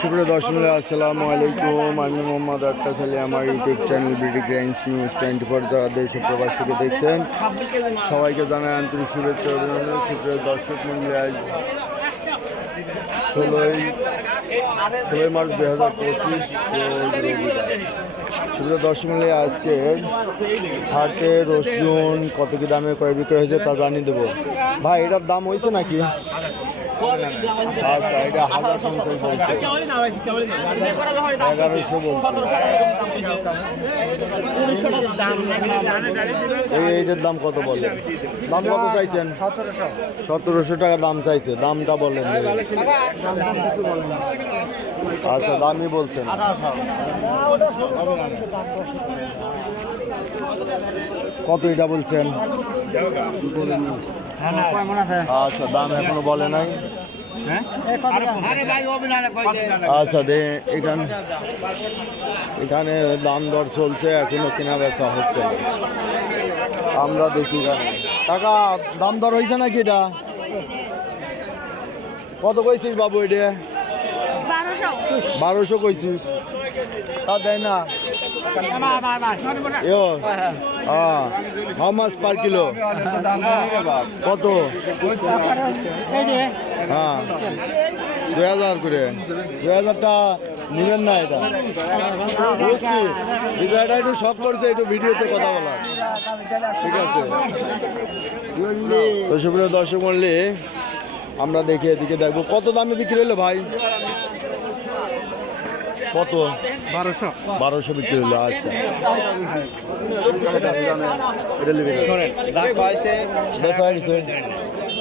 সুপ্রিয় দর্শক, আসসালামু আলাইকুম। আমি মোহাম্মদ আক্তার আলী। আমার ইউটিউব চ্যানেল বিডি গ্রাইন্স নিউজ 24 যারা দেশ ও প্রবাস থেকে দেখছেন সবাইকে জানাই আন্তরিক শুভেচ্ছা অভিনন্দন। সুপ্রিয় দর্শক মন্ডলী, আজ 16 মার্চ 2025 সুপ্রিয় দর্শক মন্ডলী, আজকে হাটে রসুন কত কি দামে ক্রয় বিক্রয় হয়েছে তা জানিয়ে দেবো। ভাই, এটার দাম হয়েছে নাকি? আচ্ছা, এটা 1050 বলছে, 1100 বলছে। এইটার দাম কত বলেন? দাম কত চাইছেন? 1700 টাকা দাম চাইছে। দামটা বলেন। আচ্ছা, দামই বলছেন। কত এটা বলছেন? আচ্ছা, দাম এখনো বলে নাই। আচ্ছা, এখানে দাম দর চলছে, এখনো কেনা বেচা হচ্ছে। আমরা দেখি টাকা দাম দর হয়েছে নাকি? এটা কত কইছিস বাবু? এটা 1200 কইছিস, তা দেয় না? হাউ মাছ পার কিলো? কত? হ্যাঁ, 2000 করে। 2000টা নিবেন না? এটা বুঝছি, বিষয়টা একটু শখ করছে, একটু ভিডিওতে কথা বলা। ঠিক আছে। তো সুপ্রিয় দর্শক মন্ডলী, আমরা দেখি এদিকে দেখবো কত দামে বিক্রি হলো ভাই। কত? 1200 বিক্রি হলো। আচ্ছা, এটা নেবে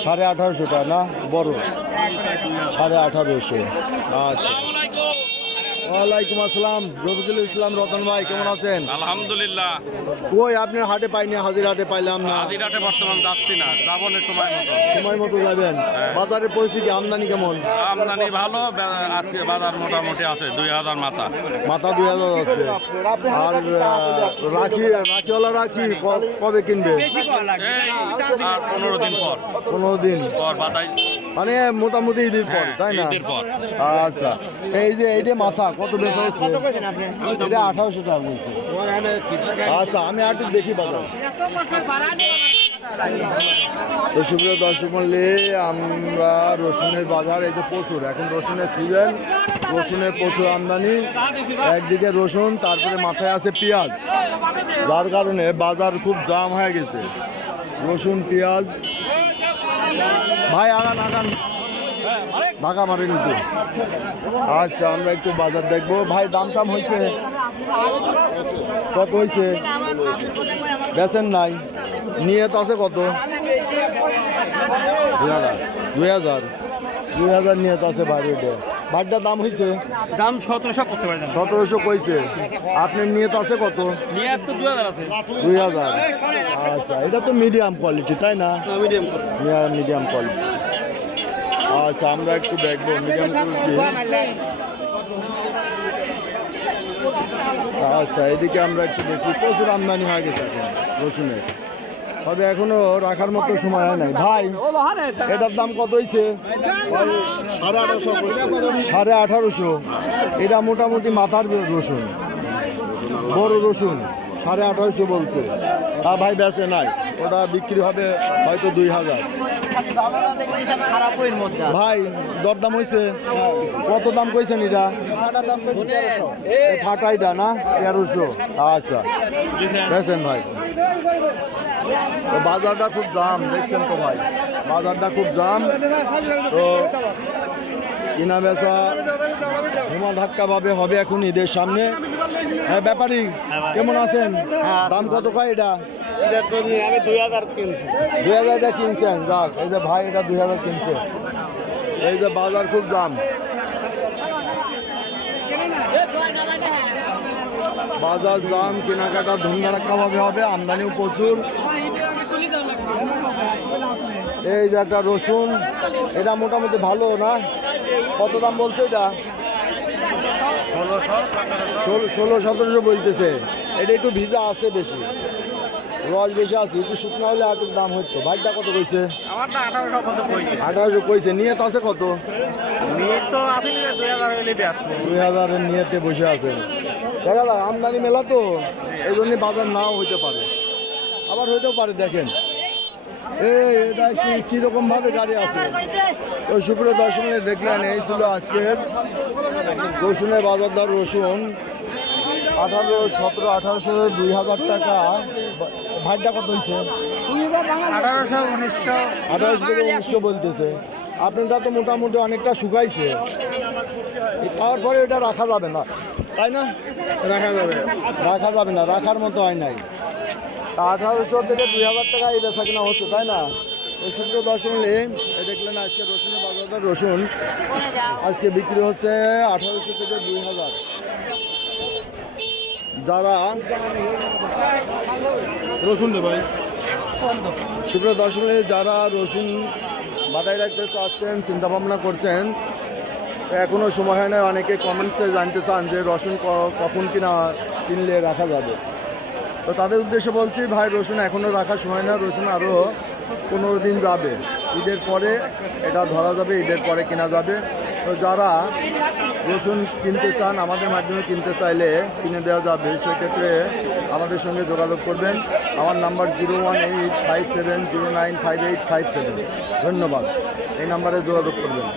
1850 টাকা না? বড় 1850। আচ্ছা, ওয়ালাইকুম আসসালাম। রফিকুল ইসলাম রতন ভাই, কেমন আছেন? আলহামদুলিল্লাহ। কই আপনি হাটে পাইনি? হাজির হাটে পাইলাম না। হাজির হাটে বর্তমান যাচ্ছি না, যাবনের সময় মতো যাবেন। বাজারের পরিস্থিতি, আমদানি কেমন? আমদানি ভালো, আজকে বাজার মোটামুটি আছে 2000 মাথা 2000 আছে। আর রাখিওয়ালা কবে কিনবে? আর 15 দিন পর। 15 দিন পর বাতাই, মানে মোটামুটি ঈদের পর, তাই না? আচ্ছা, এই যে এইটা মাথা কত বেচা হচ্ছে? এটা 1800 টাকা বলছে। আচ্ছা, আমি আর একটু দেখি বাজার। তো সুপ্রিয় দর্শক মন্ডলী, আমরা রসুনের বাজার, এই যে প্রচুর, এখন রসুনের সিজন, রসুনের প্রচুর আমদানি। একদিকে রসুন, তারপরে মাথায় আছে পেঁয়াজ, যার কারণে বাজার খুব জাম হয়ে গেছে। রসুন, পেঁয়াজ। ভাই আগান ঢাকা মারে কিন্তু। আচ্ছা, আমরা একটু বাজার দেখবো। ভাই, দাম টাম হয়েছে? কত হয়েছে? বেচেন নাই? নিয়ে তো আছে কত? 2000 নিয়ে তো আছে বাড়িতে। বাড়িটার দাম হয়েছে? দাম 1700 1700 কইছে। আপনার নিয়ে তো আছে কত? নিয়ে তো 2000 আছে। 2000। আচ্ছা, এটা তো মিডিয়াম কোয়ালিটি, তাই না? Medium quality. আচ্ছা, আমরা একটু দেখবো মিডিয়াম কোয়ালিটি। আচ্ছা, এদিকে আমরা একটু দেখি। প্রচুর আমদানি হয়ে গেছে এখন রসুনের, তবে এখনো রাখার মতো সময় হয় নাই। ভাই, এটার দাম কত হয়েছে? 1850। এটা মোটামুটি মাথার রসুন, বড় রসুন। 1850 বলছে। ভাই বেচে নাই, ওটা বিক্রি হবে হয়তো 2000। ভাই, দরদাম হয়েছে? কত দাম কইছেন? এটা ফাটাইটা না? 1300। আচ্ছা, বেচেন ভাই। তো বাজারটা খুব জাম, দেখছেন তো ভাই, বাজারটা খুব জাম। তো কিনা বেচা ধুমা ধাক্কা ভাবে হবে এখন ঈদের সামনে। হ্যাঁ, ব্যাপারী কেমন আছেন? দাম কত কয় এটা? আমি 2000 কিনছি। 2000 টা কিনছেন? যাক, এই যে ভাই, এটা 2000 কিনছে। এই যে বাজার খুব জাম, বাজার জাম, কেনাকাটা ধুমধাড়াক্কা ভাবে হবে, আমদানিও প্রচুর। এই যে একটা রসুন, এটা মোটামুটি ভালো না? কত দাম বলছে এটা? 1600-1700 বলতেছে। এটা একটু ভিজা আছে বেশি। রস বেশি আছে, একটু শুকনো হলে আটুর দাম হতো। ভাইটা কত কইছে? আমারটা 1800 পর্যন্ত কইছে। 1800 কইছে। নিয়ে তো আছে কত? মেয়ে তো আপনি 2000 হইলে বেচবো। 2000-এর নিয়েতে বসে আছে। দেখা যাক, আমদানি মেলা তো, এই জন্য বাজার নাও হইতে পারে, আবার হইতেও পারে। দেখেন এটা কিরকম ভাবে গাড়ি আছে। তো সুপ্রিয় দর্শক দেখলেন, এই ছিল আজকের রসুনের বাজার দর। রসুন 1700, 1800, 2000 টাকা। ভাইটা কত হয়েছে? 1800, 1900। 1800 থেকে 1900 বলতেছে। আপনারটা তো মোটামুটি অনেকটা শুকাইছে, পাওয়ার পরে এটা রাখা যাবে না, তাই না? রাখা যাবে না, রাখার মতো হয় নাই। 1800 থেকে 2000 টাকা এই বেচা কিনা হচ্ছে, তাই না? এই সূত্র দর্শন দেখলেন আজকে রসুনের বাজার দর। রসুন আজকে বিক্রি হচ্ছে 1800 থেকে 2000। যারা রসুন ভাই সূত্র দর্শনে যারা রসুন বাদায় রাখতে চাচ্ছেন, চিন্তা ভাবনা করছেন, এখনও সময় হয় না। অনেকে কমেন্টসে জানতে চান যে রসুন কখন কিনলে রাখা যাবে। তো তাদের উদ্দেশ্যে বলছি, ভাই রসুন এখনও রাখার সময় না, রসুন আরও 15 দিন যাবে। ঈদের পরে এটা ধরা যাবে, ঈদের পরে কেনা যাবে। তো যারা রসুন কিনতে চান, আমাদের মাধ্যমে কিনতে চাইলে কিনে দেওয়া যাবে। সেক্ষেত্রে আমাদের সঙ্গে যোগাযোগ করবেন। আমার নাম্বার 01857095857। ধন্যবাদ। এই নাম্বারে যোগাযোগ করবেন।